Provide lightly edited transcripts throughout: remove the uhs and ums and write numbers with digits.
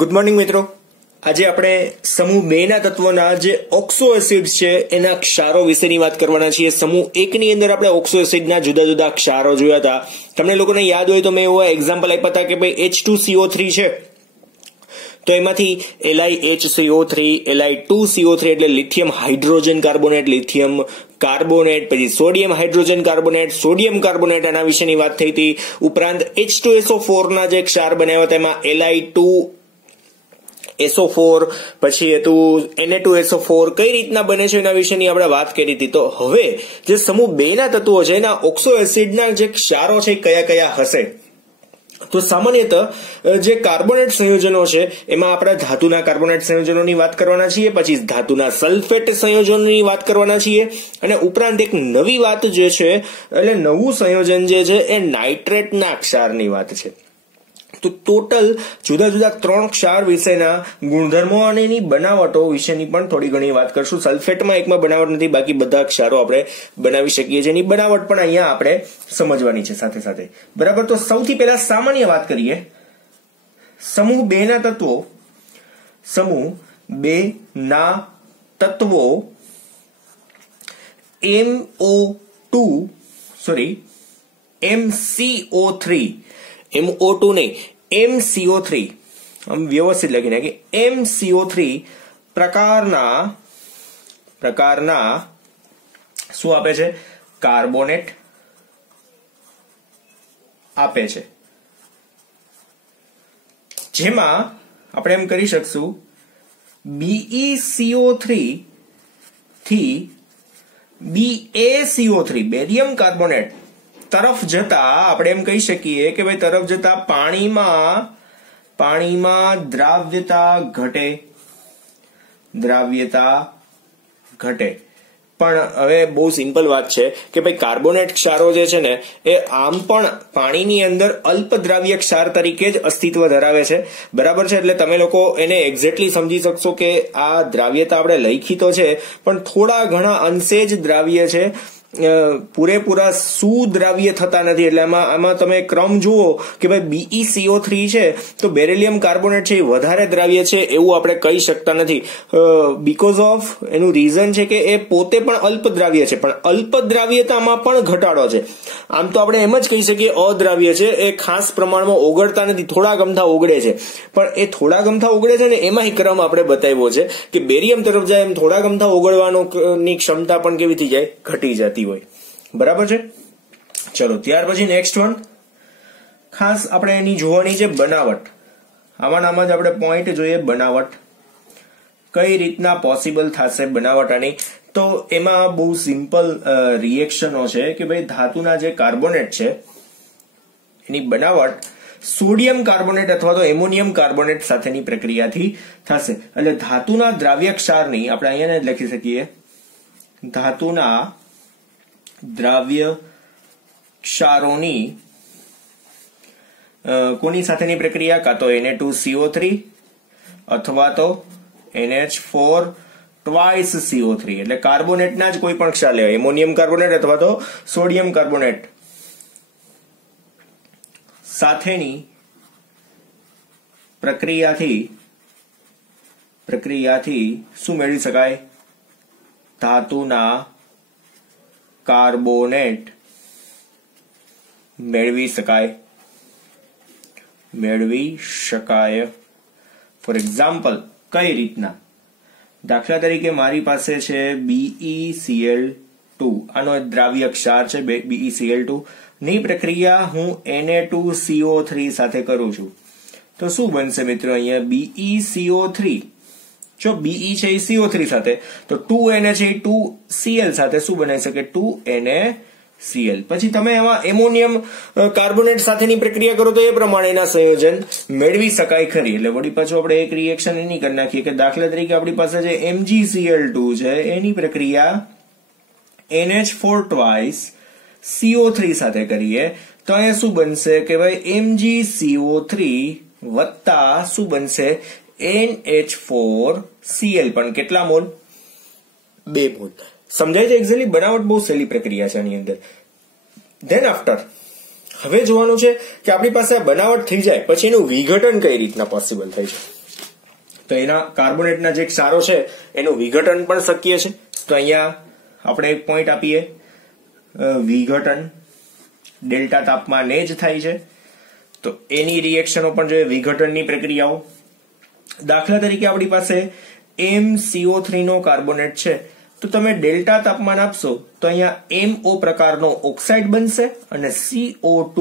Good morning મિત્રો. આજે આપણે સમૂહ 2 ના તત્વોના જે ઓક્સો એસિડ્સ છે એના ક્ષારો વિશેની વાત કરવાના છીએ. સમૂહ 1 ની અંદર આપણે ઓક્સો એસિડના જુદા જુદા ક્ષારો જોયા હતા. તમને લોકોને યાદ હોય તો મેં એવા એક્ઝામ્પલ આપ્યા હતા કે ભાઈ H2CO3 છે તો એમાંથી LiHCO3, Li2CO3 એટલે lithium hydrogen carbonate, lithium carbonate, પછી sodium hydrogen carbonate, sodium carbonate, આના વિશેની વાત થઈ હતી. ઉપરાંત H2SO4 ના જે ક્ષાર બનાવ્યા હતા એમાં Li2SO4, પછી હતું Na2SO4 કઈ રીતના બને છે એના વિશેની આપણે વાત કરી હતી. તો હવે જે સમૂહ 2 ના તત્વો છે એના ઓક્સો એસિડના જે ક્ષારો છે કયા કયા હશે? તો સામાન્યતઃ જે કાર્બોનેટ સંયોજનો છે એમાં આપણે ધાતુના કાર્બોનેટ સંયોજનોની વાત કરવાના છીએ, પછી ધાતુના સલ્ફેટ સંયોજનોની વાત કરવાના છીએ, અને ઉપરાંત એક નવી વાત જે છે એટલે નવું સંયોજન જે છે એ નાઇટ્રેટના ક્ષારની વાત છે. તો ટોટલ જુદા જુદા 3 ક્ષાર વિશેના ગુણધર્મો અને એની બનાવટો વિશેની પણ થોડી ઘણી વાત કરશું. સલ્ફેટમાં એકમાં બનાવટ નથી, બાકી બધા ક્ષારો આપણે બનાવી શકીએ છીએ. એની બનાવટ પણ અહીંયા આપણે સમજવાની છે સાથે સાથે, બરાબર. તો સૌથી પહેલા સામાન્ય વાત કરીએ સમૂહ 2 ના તત્વો. સમૂહ 2 ના તત્વો MCO3 નહીં, MCO3 આમ વ્યવસ્થિત લખી નાખી. MCO3 પ્રકારના શું આપે છે? કાર્બોનેટ આપે છે, જેમાં આપણે એમ કરી શકશું BeCO3 થી BaCO3 બેરિયમ કાર્બોનેટ તરફ જતા આપણે એમ કહી શકીએ કે ભાઈ તરફ જતા પાણીમાં દ્રાવ્યતા ઘટે. પણ હવે બહુ સિમ્પલ વાત છે કે ભાઈ કાર્બોનેટ ક્ષારો જે છે ને એ આમ પણ પાણીની અંદર અલ્પ દ્રાવ્ય ક્ષાર તરીકે જ અસ્તિત્વ ધરાવે છે, બરાબર છે. એટલે તમે લોકો એને એક્ઝેક્ટલી સમજી શકશો કે આ દ્રાવ્યતા આપણે લખી તો છે પણ થોડા ઘણા અંશે જ દ્રાવ્ય છે, પૂરેપૂરા સુદ્રાવ્ય થતા નથી. એટલે આમાં તમે ક્રમ જુઓ કે ભાઈ BeCO3 છે તો બેરિલિયમ કાર્બોનેટ છે એ વધારે દ્રાવ્ય છે એવું આપણે કહી શકતા નથી. બીકોઝ ઓફ એનું રીઝન છે કે એ પોતે પણ અલ્પ દ્રાવ્ય છે, પણ અલ્પ દ્રાવ્યતામાં પણ ઘટાડો છે. આમ તો આપણે એમ જ કહી શકીએ અદ્રાવ્ય છે, એ ખાસ પ્રમાણમાં ઓગળતા નથી, થોડા ગમથા ઓગળે છે. પણ એ થોડા ગમથા ઓગળે છે ને એમાં ક્રમ આપણે બતાવ્યો છે કે બેરિયમ તરફ જાય એમ થોડા ગમથા ઓગળવાની ક્ષમતા પણ કેવી થઈ જાય? ઘટી જતી હોય, બરાબર છે. ચલો ત્યાર પછી નેક્સ્ટ વન ખાસ આપણે એની જોવાની છે બનાવટ. આમાં જ આપણે પોઈન્ટ જોઈએ બનાવટ કઈ રીતના પોસિબલ થશે બનાવટ આની. તો એમાં બહુ સિમ્પલ રિએક્શનો છે કે ભાઈ ધાતુના જે કાર્બોનેટ છે એની બનાવટ સોડિયમ કાર્બોનેટ અથવા તો એમોનિયમ કાર્બોનેટ સાથેની પ્રક્રિયાથી થશે. એટલે ધાતુના દ્રાવ્ય ક્ષારની આપણે અહીંયા જ લખી શકીએ ધાતુના દ્રાવ્ય ક્ષારોની કોની સાથેની પ્રક્રિયા? કાં તો Na2CO3 અથવા તો NH4 twice CO3 એટલે કાર્બોનેટના જ કોઈ પણ ક્ષાર લેવાય, એમોનિયમ કાર્બોનેટ અથવા તો સોડિયમ કાર્બોનેટ સાથેની પ્રક્રિયાથી શું મેળવી શકાય? ધાતુના કાર્બોનેટ મેળવી શકાય. ફોર એક્ઝામ્પલ કઈ રીતના? દાખલા તરીકે મારી પાસે છે BeCl2, આનો દ્રાવ્ય ક્ષાર છે BeCl2 ની પ્રક્રિયા હું Na2CO3 સાથે કરું છું તો શું બનશે મિત્રો? અહીંયા BeCO3 જો Be છે એ CO3 સાથે તો 2Na છે 2Cl સાથે શું બનાવી શકે? 2NaCl. પછી તમે એમાં એમોનિયમ કાર્બોનેટ સાથેની પ્રક્રિયા કરો તો એ પ્રમાણેના સંયોજન મેળવી શકાય ખરી. એટલે વળી પાછું આપણે એક રિએક્શન એની કરી નાખીએ કે દાખલા તરીકે આપણી પાસે જે MgCl2 છે એની પ્રક્રિયા NH4 twice CO3 સાથે કરીએ તો અહીંયા શું બનશે કે ભાઈ MgCO3 વત્તા શું બનશે? NH4Cl. પણ કેટલા મોલ? 2 મોલ. સમજાય છે એક્ઝેક્ટલી? બનાવટ બહુ સહેલી પ્રક્રિયા છે આની અંદર. ધેન આફ્ટર હવે જોવાનું છે કે આપણી પાસે આ બનાવટ થઈ જાય પછી એનું વિઘટન કઈ રીતના પોસિબલ થાય છે. તો એના કાર્બોનેટના જે ક્ષારો છે એનું વિઘટન પણ શક્ય છે. તો અહીંયા આપણે એક પોઈન્ટ આપીએ, વિઘટન ડેલ્ટા તાપમાને જ થાય છે. તો એની રિએક્શનો પણ જોઈએ, વિઘટનની પ્રક્રિયાઓ. દાખલા તરીકે આપણી પાસે MCO3 નો કાર્બોનેટ છે, તો તમે ડેલ્ટા તાપમાન આપશો તો અહીંયા MO પ્રકારનો ઓક્સાઇડ બનશે અને CO2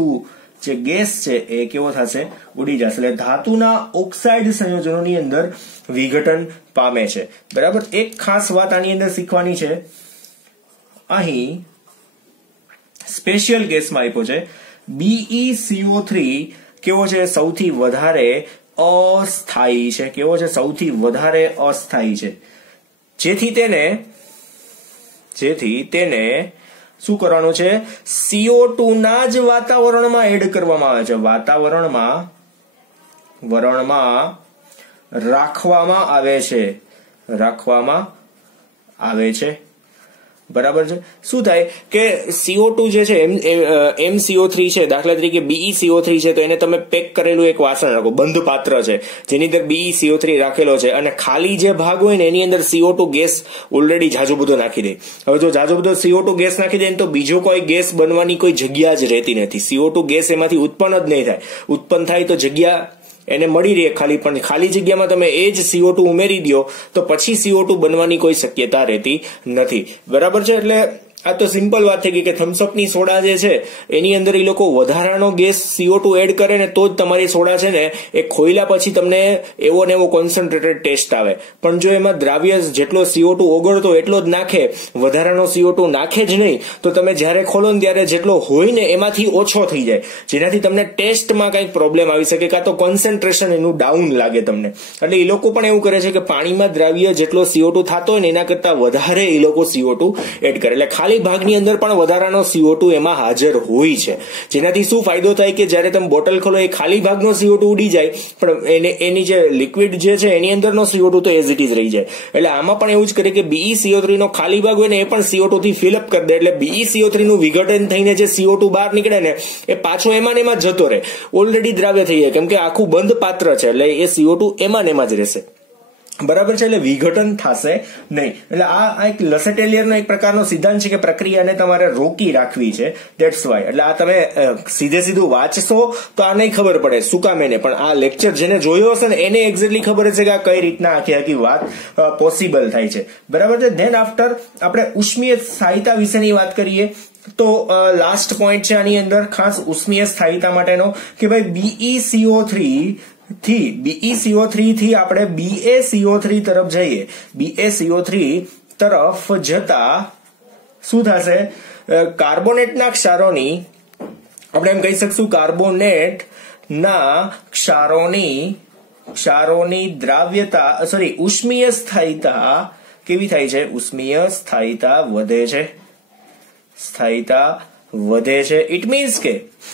જે ગેસ છે એ કેવો થશે, ઉડી જશે. એટલે ધાતુના ઓક્સાઇડ સંયોજનોની અંદર વિઘટન પામે છે. બરાબર. એક ખાસ વાત આની અંદર શીખવાની છે, અહીં સ્પેશિયલ કેસમાં આપ્યો છે BeCO3 કેવો છે, સૌથી વધારે અસ્થાયી છે. કેવો છે, સૌથી વધારે અસ્થાયી છે. જેથી તેને શું કરવાનું છે, CO2 ના જ વાતાવરણમાં એડ કરવામાં આવે છે. વાતાવરણમાં રાખવામાં આવે છે. બરાબર છે. શું થાય કે CO2 જે છે MCO3 છે, દાખલા તરીકે BeCO3 છે, તો એને તમે પેક કરેલું એક વાસણ રાખો, બંધ પાત્ર છે જેની અંદર BeCO3 રાખેલો છે, અને ખાલી જે ભાગ હોય ને એની અંદર CO2 ગેસ ઓલરેડી જાજો બધો નાખી દે. હવે જો જાજો બધો CO2 ગેસ નાખી દે તો બીજો કોઈ ગેસ બનવાની કોઈ જગ્યા જ રહેતી નથી. CO2 ગેસ એમાંથી ઉત્પન્ન જ નહીં થાય. ઉત્પન્ન થાય તો જગ્યા એને મળી રહે ખાલી, પણ ખાલી જગ્યામાં તમે એ જ CO2 ઉમેરી દો તો પછી CO2 બનવાની કોઈ શક્યતા રહેતી નથી. બરાબર છે. એટલે આ તો સિમ્પલ વાત થઈ ગઈ કે થમ્સઅપની સોડા જે છે એની અંદર એ લોકો વધારાનો ગેસ CO2 એડ કરે ને તો જ તમારી સોડા છે ને એ ખોઈલા પછી તમને એવો ને એવો કોન્સન્ટ્રેટેડ ટેસ્ટ આવે. પણ જો એમાં દ્રાવ્ય જેટલો CO2 ઓગળતો એટલો જ નાખે, વધારાનો CO2 નાખે જ નહીં, તો તમે જ્યારે ખોલો ને ત્યારે જેટલો હોય ને એમાંથી ઓછો થઈ જાય, જેનાથી તમને ટેસ્ટમાં કંઈક પ્રોબ્લેમ આવી શકે, કાં તો કોન્સન્ટ્રેશન એનું ડાઉન લાગે તમને. એટલે એ લોકો પણ એવું કરે છે કે પાણીમાં દ્રાવ્ય જેટલો CO2 થતો હોય ને એના કરતા વધારે એ લોકો CO2 એડ કરે. એટલે ખાલી ભાગની અંદર પણ વધારાનો CO2 એમાં હાજર હોય છે, જેનાથી શું ફાયદો થાય કે જ્યારે તમે બોટલ ખોલો એ ખાલી ભાગનો CO2 ઉડી જાય, પણ એની જે લિક્વિડ જે છે એની અંદરનો CO2 તો એઝ ઇટ ઇઝ રહી જાય. એટલે આમાં પણ એવું જ કરે કે BeCO3 નો ખાલી ભાગ હોય ને એ પણ CO2 થી ફિલઅપ કરી દે. એટલે BeCO3 નું વિઘટન થઈને જે CO2 બહાર નીકળે ને એ પાછો એમાં ને એમાં જતો રહે, ઓલરેડી દ્રાવ્ય થઈ જાય, કેમ કે આખું બંધ પાત્ર છે. એટલે એ CO2 એમાં ને એમાં જ રહેશે. બરાબર છે. એટલે વિઘટન થશે નહીં. એટલે આ એક લસેટેલિયરનો એક પ્રકારનો સિદ્ધાંત છે કે પ્રક્રિયાને તમારે રોકી રાખવી છે. That's why. એટલે આ તમે સીધું વાંચશો તો આ નહીં ખબર પડે શું કામ એને, પણ આ લેક્ચર જેને જોયો હશે ને એને એક્ઝેક્ટલી ખબર છે કે આ કઈ રીતના આખી વાત પોસિબલ થાય છે. બરાબર છે. ધેન આફ્ટર આપણે ઉષ્મીય સ્થાયિતા વિશેની વાત કરીએ તો લાસ્ટ પોઈન્ટ છે આની અંદર ખાસ ઉષ્મીય સ્થાયિતા માટેનો કે ભાઈ BeCO3 થી આપણે BaCO3 તરફ જઈએ. BaCO3 તરફ જતા શું થશે, કાર્બોનેટના ક્ષારોની આપણે એમ કહી શકશું કાર્બોનેટના ક્ષારોની દ્રાવ્યતા ઉષ્મીય સ્થાયિતા કેવી થાય છે, ઉષ્મીય સ્થાયિતા વધે છે. ઇટ મીન્સ કે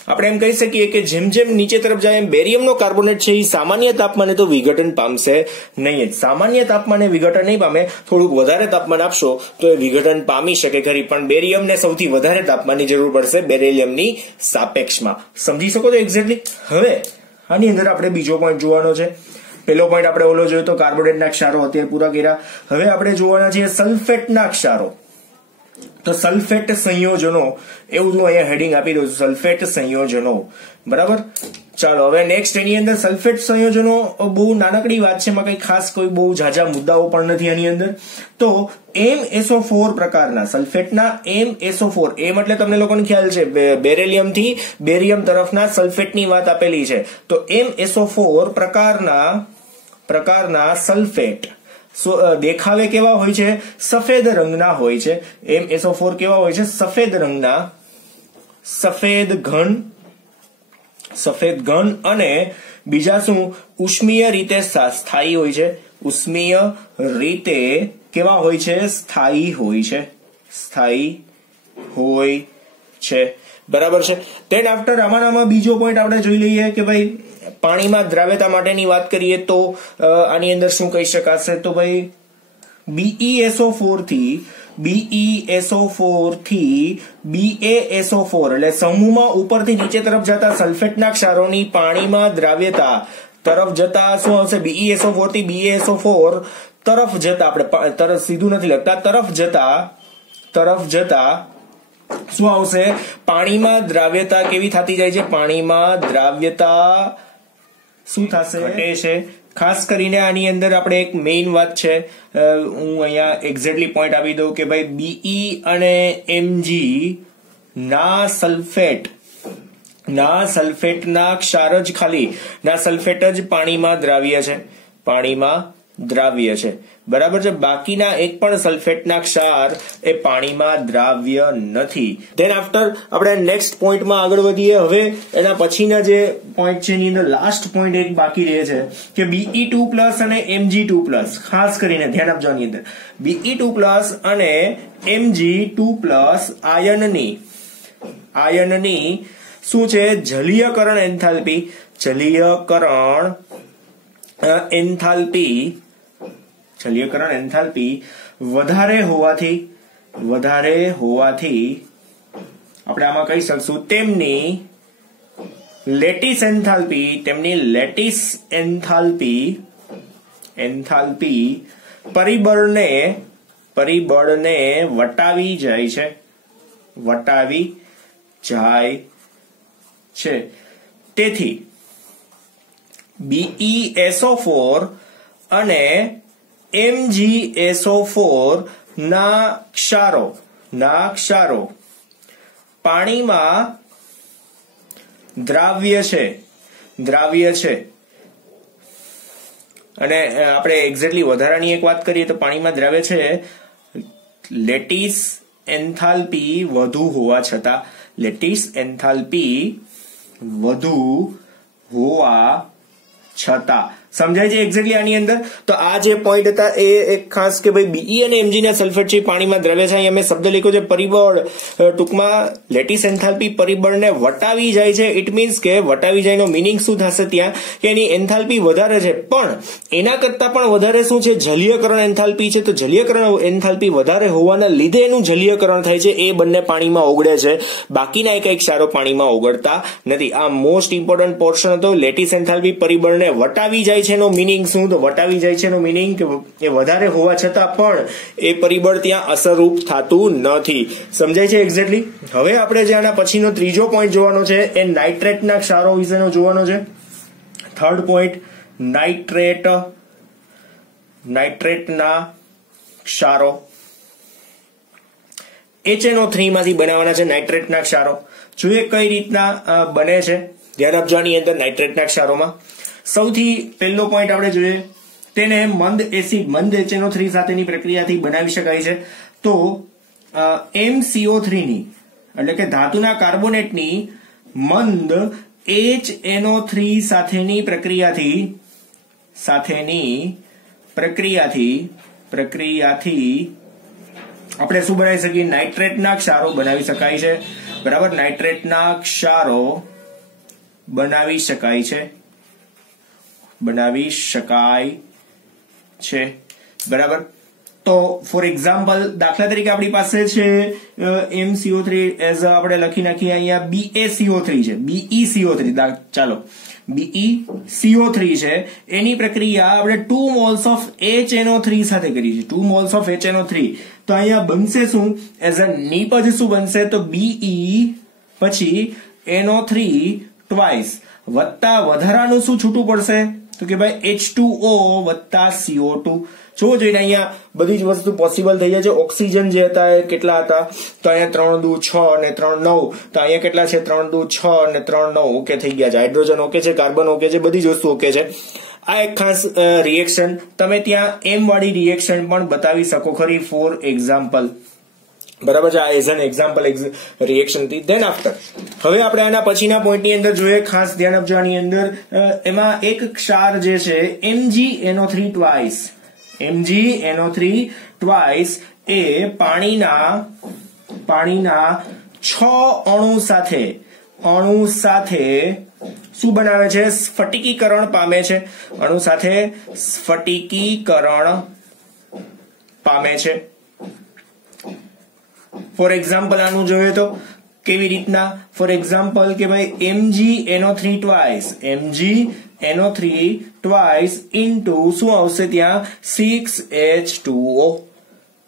આપણે એમ કહી શકીએ કે જેમ જેમ નીચે તરફ જાય એમ બેરિયમનો કાર્બોનેટ છે એ સામાન્ય તાપમાને તો વિઘટન પામશે નહીં જ. સામાન્ય તાપમાને વિઘટન નહીં પામે, થોડુંક વધારે તાપમાન આપશો તો એ વિઘટન પામી શકે ખરી, પણ બેરિયમને સૌથી વધારે તાપમાનની જરૂર પડશે બેરિલિયમની સાપેક્ષમાં. સમજી શકો છો એક્ઝેક્ટલી. હવે આની અંદર આપણે બીજો પોઈન્ટ જોવાનો છે. પેલો પોઈન્ટ આપણે ઓલો જોયો તો કાર્બોનેટના ક્ષારો અત્યારે પૂરા કર્યા. હવે આપણે જોવાના છીએ સલ્ફેટના ક્ષારો. તો સલ્ફેટ સંયોજનો, એવું હું અહીંયા હેડિંગ આપી દઉં છું, સલ્ફેટ સંયોજનો. બરાબર. ચાલો હવે નેક્સ્ટ એની અંદર સલ્ફેટ સંયોજનો બહુ નાનકડી વાત છે, એમાં કઈ ખાસ કોઈ બહુ ઝાઝા મુદ્દાઓ પણ નથી આની અંદર. તો MSO4 પ્રકારના સલ્ફેટના MSO4, એમ એટલે તમને લોકોને ખ્યાલ છે બેરિલિયમ થી બેરિયમ તરફના સલ્ફેટની વાત આપેલી છે. તો MSO4 પ્રકારના સલ્ફેટ દેખાવે કેવા હોય છે, સફેદ રંગના હોય છે. MSO4 કેવા હોય છે, સફેદ રંગના, સફેદ ઘન અને બીજા શું, ઉષ્મીય રીતે સ્થાયી હોય છે. ઉષ્મીય રીતે કેવા હોય છે, સ્થાયી હોય છે. બરાબર છે. ધેન આફ્ટર આમાં બીજો પોઈન્ટ આપણે જોઈ લઈએ કે ભાઈ પાણીમાં દ્રાવ્યતા માટેની વાત કરીએ તો આની અંદર શું કહી શકાશે, તો ભાઈ BeSO4 થી BaSO4 એટલે સમૂહમાં ઉપરથી નીચે તરફ જતા સલ્ફેટના ક્ષારોની પાણીમાં દ્રાવ્યતા તરફ જતા શું આવશે? BeSO4 થી BeSO4 તરફ જતા, આપણે તરફ સીધું નથી લખતા, તરફ જતા શું આવશે? પાણીમાં દ્રાવ્યતા કેવી થતી જાય છે? પાણીમાં દ્રાવ્યતા શું થશે? ઘટે છે. ખાસ કરીને આની અંદર આપણે એક મેઇન વાત છે, હું અહીંયા એક્ઝેક્ટલી પોઈન્ટ આપી દઉં કે ભાઈ Be અને Mg ના સલ્ફેટના ક્ષાર જ ખાલી ના સલ્ફેટ જ પાણીમાં દ્રાવ્ય છે, બરાબર છે. બાકીના એક પણ સલ્ફેટના ક્ષાર એ પાણીમાં દ્રાવ્ય નથી. ધેન આફ્ટર આપણે નેક્સ્ટ પોઈન્ટમાં આગળ વધીએ. હવે એના પછીના જે પોઈન્ટ છે એની અંદર લાસ્ટ પોઈન્ટ એક બાકી રહે છે કે Be2+ અને Mg2+. ખાસ કરીને ધ્યાન આપજો આની અંદર Be2+ અને Mg2+ આયનની શું છે? જલીયકરણ એન્થાલ્પી વધારે હોવાથી આપણે આમાં કહી શકશું તેમની લેટિસ એન્થાલ્પી પરિબળને વટાવી જાય છે. તેથી BeSO4 અને MgSO4 ના ક્ષારો પાણીમાં દ્રાવ્ય છે. અને આપણે એક્ઝેક્ટલી વધારાની એક વાત કરીએ તો પાણીમાં દ્રાવ્ય છે લેટિસ એન્થાલ્પી વધુ હોવા છતાં. સમજાય છે એક્ઝેક્ટલી આની અંદર? તો આ જે પોઈન્ટ હતા એ એક ખાસ કે ભાઈ Be અને Mg ના સલ્ફેટ છે પાણીમાં દ્રવ્ય છે. અહીંયા મેં શબ્દ લખ્યો છે પરિબળ, ટૂંકમાં લેટિસ એન્થાલ્પી પરિબળને વટાવી જાય છે. ઇટ મીન્સ કે વટાવી જાયનો મિનિંગ શું થશે ત્યાં કે એની એન્થાલ્પી વધારે છે, પણ એના કરતા પણ વધારે શું છે? જલીયકરણ એન્થાલ્પી છે. તો જલીયકરણ એન્થાલ્પી વધારે હોવાના લીધે એનું જલીયકરણ થાય છે. એ બંને પાણીમાં ઓગળે છે, બાકીના એક ક્ષારો પાણીમાં ઓગળતા નથી. આ મોસ્ટ ઇમ્પોર્ટન્ટ પોર્શન હતો. લેટિસ એન્થાલ્પી પરિબળને વટાવી જાય છે એનો મિનિંગ શું? તો વટાવી જાય છે એનો મિનિંગ કે એ વધારે હોવા છતાં પણ એ પરિબળ ત્યાં અસરરૂપ થતું નથી. સમજાય છે એક્ઝેક્ટલી? હવે આપણે જે આના પછીનો ત્રીજો પોઈન્ટ જોવાનો છે એ નાઇટ્રેટના ક્ષારો વિશેનો જોવાનો છે. થર્ડ પોઈન્ટ નાઇટ્રેટના ક્ષારો HNO3 માંથી બનાવવાના છે. નાઇટ્રેટના ક્ષારો જોઈએ કઈ રીતના બને છે. ધ્યાન આપજો આની અંદર નાઇટ્રેટના ક્ષારોમાં સૌથી પહેલો પોઈન્ટ આપણે જોઈએ તેને મંદ HNO3 સાથેની પ્રક્રિયાથી બનાવી શકાય છે. તો MCO3 ની એટલે કે ધાતુના કાર્બોનેટની મંદ HNO3 સાથેની પ્રક્રિયાથી આપણે શું બનાવી શકીએ? નાઇટ્રેટના ક્ષારો બનાવી શકાય છે. બરાબર, નાઇટ્રેટના ક્ષારો બનાવી શકાય છે. બરાબર. તો ફોર એક્ઝામ્પલ દાખલા તરીકે આપણી પાસે છે MCO3 એઝ આપણે લખી નાખીએ અહીંયા BeCO3 છે. BeCO3 ચાલો BeCO3 છે એની પ્રક્રિયા આપણે 2 moles of HNO3 સાથે કરી છે. 2 moles of HNO3 તો અહીંયા બનશે શું? એઝ અ નિપજ શું બનશે? તો Be પછી NO3 ટ્વાઇસ વત્તા વધારાનું શું છૂટું પડશે? તો કે ભાઈ H2O વત્તા CO2. જો જોઈને અહીંયા બધી જ વસ્તુ પોસિબલ થઈ જાય છે. ઓક્સિજન જે હતા એ કેટલા હતા? તો અહીંયા 3 દુ 6 અને 3 9. તો અહીંયા કેટલા છે? 3 દુ 6 અને 3 9 ઓકે થઈ ગયા છે. હાઇડ્રોજન ઓકે છે, કાર્બન ઓકે છે, બધી જ વસ્તુ ઓકે છે. આ એક ખાસ રિએક્શન તમે ત્યાં M વાળી રિએક્શન પણ બતાવી શકો ખરી ફોર એક્ઝામ્પલ. બરાબર છે. આ એઝ એન એક્ઝામ્પલ રિએક્શન થી. ધેન આફ્ટર હવે આપણે આના પછીના પોઈન્ટની અંદર જોઈએ. ખાસ ધ્યાન આપજો આની અંદર એમાં એક ક્ષાર જે છે MgNO3 ટ્વાઇસ. MgNO3 ટ્વાઇસ એ પાણીના 6 અણુ સાથે શું બનાવે છે? સ્ફટિકીકરણ પામે છે. અણુ સાથે સ્ફટિકીકરણ પામે છે. ફોર એક્ઝામ્પલ આનું જોઈએ તો કેવી રીતના? ફોર એક્ઝામ્પલ કે ભાઈ MgNO3 twice, MgNO3 twice into શું આવશે ત્યાં 6H2O.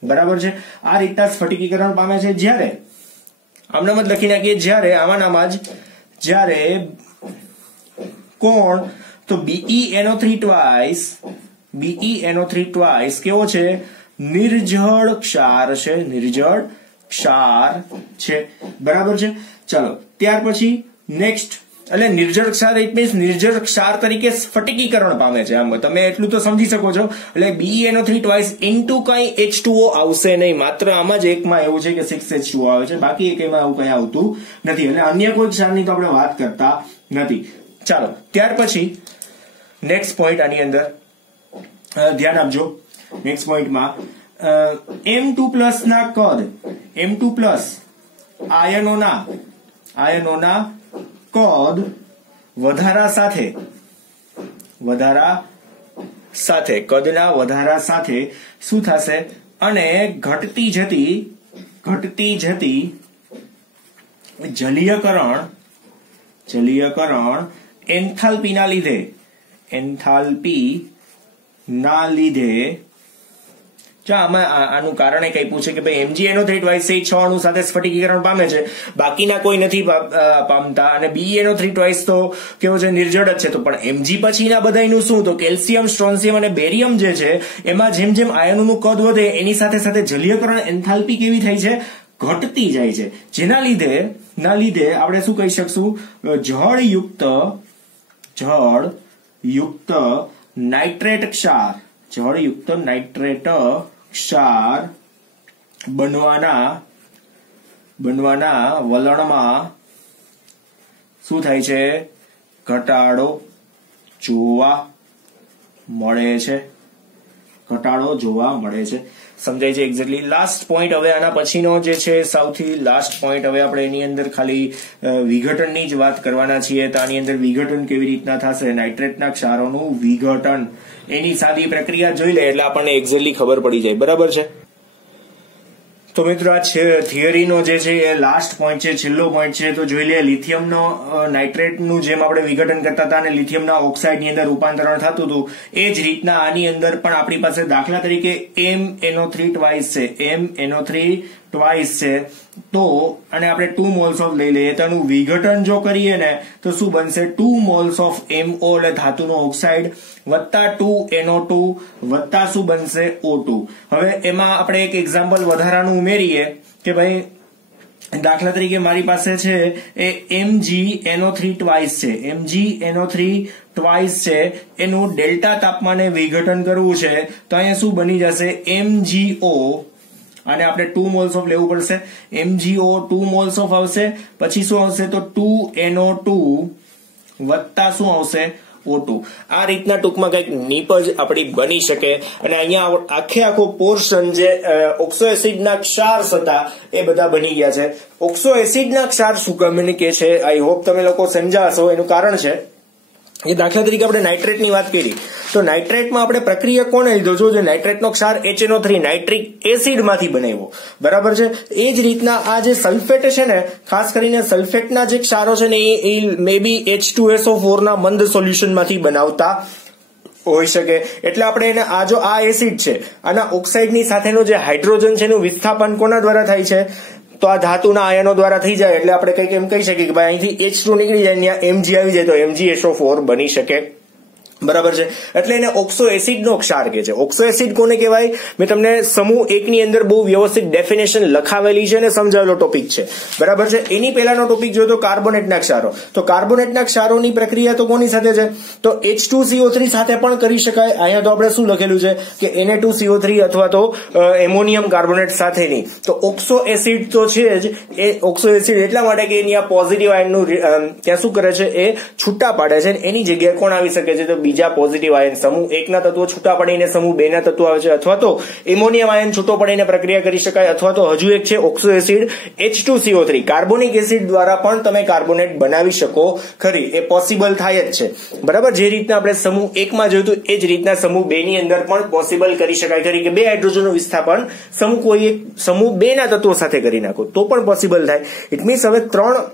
બરાબર છે. આ રીતના સ્ફટિકીકરણ પામે છે. જ્યારે આમનામ જ લખી નાખીએ, જ્યારે આમાંનામાં જ જ્યારે કોણ તો BeNO3 ટ્વાઇસ કેવો છે? નિર્જળ ક્ષાર છે, નિર્જળ ક્ષાર છે. બરાબર છે. ચાલો ત્યાર પછી નેક્સ્ટ, એટલે નિર્જળ ક્ષાર ઇટ મીન્સ નિર્જળ ક્ષાર તરીકે સ્ફટિકીકરણ પામે છે. આમ તમે એટલું તો સમજી શકો છો. એટલે BeNO3 ટ્વાઇસ ઇન્ટુ કઈ H2O આવશે નહીં, માત્ર આમાં જ એકમાં એવું છે કે 6H2O આવે છે, બાકી એકમાં આવું કઈ આવતું નથી. એટલે અન્ય કોઈ ક્ષારની તો આપણે વાત કરતા નથી. ચાલો ત્યાર પછી નેક્સ્ટ પોઈન્ટ આની અંદર ધ્યાન આપજો. નેક્સ્ટ પોઈન્ટમાં M2+ ના કદ, M2+ આયનોના કદ વધારા સાથે કદના વધારા સાથે શું થશે? અને ઘટતી જતી જલીયકરણ એન્થાલ્પીના લીધે આનું કારણ એ કઈ પૂછે કે ભાઈ MgNO3 ટ્વાઇસ 6 અણુ સાથે સ્ફટિકીકરણ પામે છે, બાકીના કોઈ નથી પામતા. અને BeNO3 ટ્વાઇસ તો કેવો છે? નિર્જળ જ છે. તો પણ Mg પછીના બધાનું શું? તો કેલ્શિયમ, સ્ટ્રોન્શિયમ અને બેરિયમ જે છે એમાં જેમ જેમ આયનોનું કદ વધે એની સાથે સાથે જલીયકરણ એન્થાલ્પી કેવી થાય છે? ઘટતી જાય છે. જેના લીધે આપણે શું કહી શકશું? જળયુક્ત નાઇટ્રેટ ક્ષાર બનવાના વલણમાં શું થાય છે? ઘટાડો જોવા મળે છે. સમજાય છે એક્ઝેક્ટલી. લાસ્ટ પોઈન્ટ હવે આના પછીનો જે છે સૌથી લાસ્ટ પોઈન્ટ, હવે આપણે એની અંદર ખાલી વિઘટનની જ વાત કરવાના છીએ. તો આની અંદર વિઘટન કેવી રીતના થશે? નાઇટ્રેટના ક્ષારોનું વિઘટન, એની સાદી પ્રક્રિયા જોઈ લે એટલે આપણને એક્ઝેક્ટલી ખબર પડી જાય. બરાબર છે. તો મિત્રો આ થિયરીનો જે છે એ લાસ્ટ પોઈન્ટ છે, છેલ્લો પોઈન્ટ છે. તો જોઈ લે, લિથિયમનો નાઇટ્રેટનું જેમ આપણે વિઘટન કરતા હતા અને લિથિયમના ઓક્સાઇડની અંદર રૂપાંતરણ થતું હતું, એ જ રીતના આની અંદર પણ આપણી પાસે દાખલા તરીકે MnO3 ટ્વાઇસ છે, MnO3 ટ્વાઇસ છે. તો અને આપણે 2 મોલ્સ ઓફ લઈ લઈએ તો એનું વિઘટન જો કરીએ ને તો શું બનશે? 2 મોલ્સ ઓફ MO એટલે ધાતુનો ઓક્સાઇડ વત્તા 2NO2 વત્તા શું બનશે? O2. હવે એમાં આપણે એક એક્ઝામ્પલ વધારાનું ઉમેરીએ કે ભાઈ દાખલા તરીકે મારી પાસે છે એ MgNO3 ટ્વાઇસ છે, MgNO3 ટ્વાઇસ છે, એનું ડેલ્ટા તાપમાને વિઘટન કરવું છે. તો અહીંયા શું બની જશે? MgO, અને આપણે 2 મોલ્સ ઓફ લેવું પડશે. MgO 2 મોલ્સ ઓફ આવશે, પછી શું આવશે? તો 2NO2 વત્તા શું આવશે? O2. આ રીતના ટૂંકમાં કઈક નીપજ આપણી બની શકે. અને અહીંયા આખો પોર્શન જે ઓક્સો એસિડના ક્ષાર હતા એ બધા બની ગયા છે. ઓક્સો એસિડના ક્ષાર શું કામ કે છે? આઈ હોપ તમે લોકો સમજાશો. એનું કારણ છે એ દાખલા તરીકે આપણે નાઇટ્રેટની વાત કરી તો નાઇટ્રેટમાં આપણે પ્રક્રિયા કોને લીધો છો? જે નાઇટ્રેટનો ક્ષાર HNO3 નાઇટ્રિક એસિડમાંથી બનાવ્યો. બરાબર છે. એ જ રીતના આ જે સલ્ફેટ છે ને, ખાસ કરીને સલ્ફેટના જે ક્ષારો છે ને એ મે બી H2SO4 ના મંદ સોલ્યુશનમાંથી બનાવતા હોઈ શકે. એટલે આપણે એને આ એસિડ છે આના ઓક્સાઇડની સાથેનો જે હાઇડ્રોજન છે એનું વિસ્થાપન કોના દ્વારા થાય છે? તો આ ધાતુના આયનો દ્વારા થઈ જાય. એટલે આપણે કંઈક એમ કહી શકીએ કે ભાઈ અહીંથી H2 નીકળી જાય, ત્યાં Mg આવી જાય તો MgSO4 બની શકે. બરાબર છે. એટલે એને ઓક્સો એસિડનો ક્ષાર કહે છે. ઓક્સો એસિડ કોને કહેવાય? મેં તમને સમૂહ 1 ની અંદર બહુ વ્યવસ્થિત ડેફિનેશન લખાવેલી છે અને સમજાવેલો ટોપિક છે. બરાબર છે. એની પહેલાનો ટોપિક જોયો તો કાર્બોનેટના ક્ષારો. તો કાર્બોનેટના ક્ષારોની પ્રક્રિયા તો કોની સાથે છે? તો H2CO3 સાથે પણ કરી શકાય. અહીંયા તો આપણે શું લખેલું છે કે Na2CO3 અથવા તો એમોનિયમ કાર્બોનેટ સાથેની. તો ઓક્સો એસિડ તો છે જ. એ ઓક્સો એસિડ એટલા માટે કે એની આ પોઝિટિવ આયનનું ત્યાં શું કરે છે? એ છૂટા પાડે છે. એની જગ્યાએ કોણ આવી શકે છે? તો બીજા પોઝિટિવ આયન સમૂહ 1 ના તત્વો છૂટા પડીને સમૂહ 2 ના તત્વો આવે છે, અથવા તો એમોનિયમ આયન છૂટો પડીને પ્રક્રિયા કરી શકાય, અથવા તો હજુ એક છે oxo acid H2CO3 carbonic acid દ્વારા પણ તમે કાર્બોનેટ બનાવી શકો ખરી. એ પોસિબલ થાય જ છે, બરાબર. જે રીતના આપણે સમૂહ 1 માં જોયું હતું એ જ રીતના સમૂહ 2 ની અંદર પણ પોસિબલ કરી શકાય ખરી કે 2 હાઇડ્રોજનનું વિસ્થાપન સમૂહ 2 ના તત્વો સાથે કરી નાખો તો પણ પોસિબલ થાય. ઇટ મીન્સ હવે 3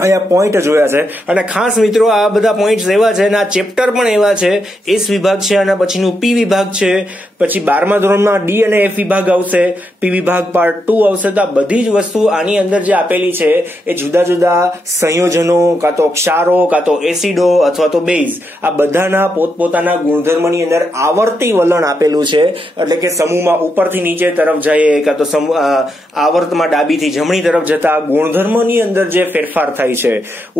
અહીંયા પોઈન્ટ જોયા છે, અને ખાસ મિત્રો આ બધા પોઈન્ટ્સ એવા છે અને આ ચેપ્ટર પણ એવા છે. એસ વિભાગ છે, આના પછીનું પી વિભાગ છે, પછી 12મા ધોરણમાં ડી અને એફ વિભાગ આવશે, પી વિભાગ પાર્ટ 2 આવશે. તો આ બધી જ વસ્તુ આની અંદર જે આપેલી છે એ જુદા જુદા સંયોજનો, કાં તો ક્ષારો, કાં તો એસિડો અથવા તો બેઝ, આ બધાના પોતપોતાના ગુણધર્મની અંદર આવર્તી વલણ આપેલું છે. એટલે કે સમૂહમાં ઉપરથી નીચે તરફ જાય, કાં તો આવર્તમાં ડાબીથી જમણી તરફ જતા ગુણધર્મની અંદર જે ફેરફાર થાય છે.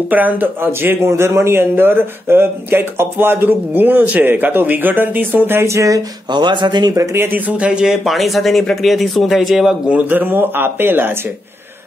ઉપરાંત જે ગુણધર્મની અંદર કઈક અપવાદરૂપ ગુણ છે, કાં તો વિઘટનથી શું થાય છે, હવા સાથેની પ્રક્રિયાથી શું થાય છે, પાણી સાથેની પ્રક્રિયાથી શું થાય છે, એવા ગુણધર્મો આપેલા છે.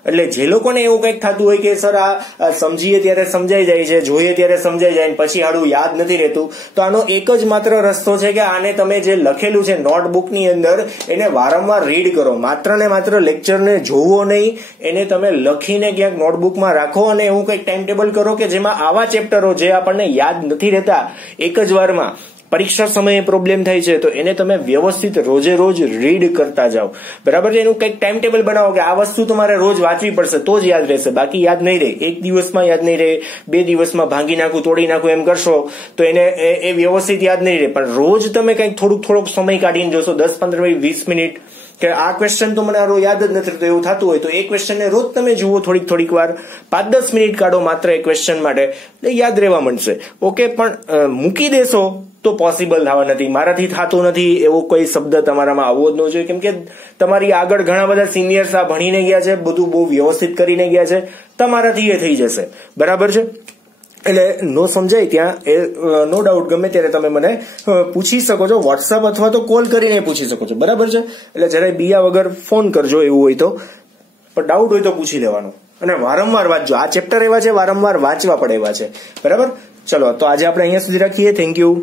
એટલે જે લોકોને એવું કંઈક થતું હોય કે સર આ સમજીએ ત્યારે સમજાઈ જાય છે, જોઈએ ત્યારે સમજાઈ જાય, પછી આડું યાદ નથી રહેતું, તો આનો એક જ માત્ર રસ્તો છે કે આને તમે જે લખેલું છે નોટબુકની અંદર એને વારંવાર રીડ કરો. માત્ર ને માત્ર લેક્ચરને જોવો નહીં, એને તમે લખીને ક્યાંક નોટબુકમાં રાખો અને એવું કંઈક ટાઈમ ટેબલ કરો કે જેમાં આવા ચેપ્ટરો જે આપણને યાદ નથી રહેતા એક જ વારમાં, પરીક્ષા સમયે પ્રોબ્લેમ થાય છે, તો એને તમે વ્યવસ્થિત રોજે રોજ રીડ કરતા જાઓ, બરાબર છે. એનું કંઈક ટાઈમ ટેબલ બનાવો કે આ વસ્તુ તમારે રોજ વાંચવી પડશે તો જ યાદ રહેશે, બાકી યાદ નહીં રહે. એક દિવસમાં યાદ નહીં રહે, 2 દિવસમાં ભાંગી નાખું, તોડી નાખું એમ કરશો તો એને એ વ્યવસ્થિત યાદ નહીં રહે. પણ રોજ તમે કંઈક થોડોક સમય કાઢીને જોશો, 10, 15, 20 મિનિટ, કે આ ક્વેશ્ચન તો મને યાદ જ નથી રહેતો એવું થતું હોય તો એ ક્વેશ્ચનને રોજ તમે જુઓ, થોડીક વાર 5-10 મિનિટ કાઢો માત્ર એ ક્વેશ્ચન માટે, યાદ રહેવા માંડશે. ઓકે, પણ મૂકી દેશો તો પોસિબલ થવા નથી. મારાથી થતું નથી એવો કોઈ શબ્દ તમારામાં આવવો જ ન જોઈએ, કેમ કે તમારી આગળ ઘણા બધા સિનિયર્સ આ ભણીને ગયા છે, બધું બહુ વ્યવસ્થિત કરીને ગયા છે, તમારાથી એ થઈ જશે, બરાબર છે. એટલે નો સમજાય ત્યાં એ નો ડાઉટ ગમે ત્યારે તમે મને પૂછી શકો છો, વોટ્સઅપ અથવા તો કોલ કરીને પૂછી શકો છો, બરાબર છે. એટલે જરાય બીયા વગર ફોન કરજો એવું હોય તો, પણ ડાઉટ હોય તો પૂછી લેવાનો અને વારંવાર વાંચજો. આ ચેપ્ટર એવા છે વારંવાર વાંચવા પડે એવા છે, બરાબર. ચલો, તો આજે આપણે અહીંયા સુધી રાખીએ. Thank you.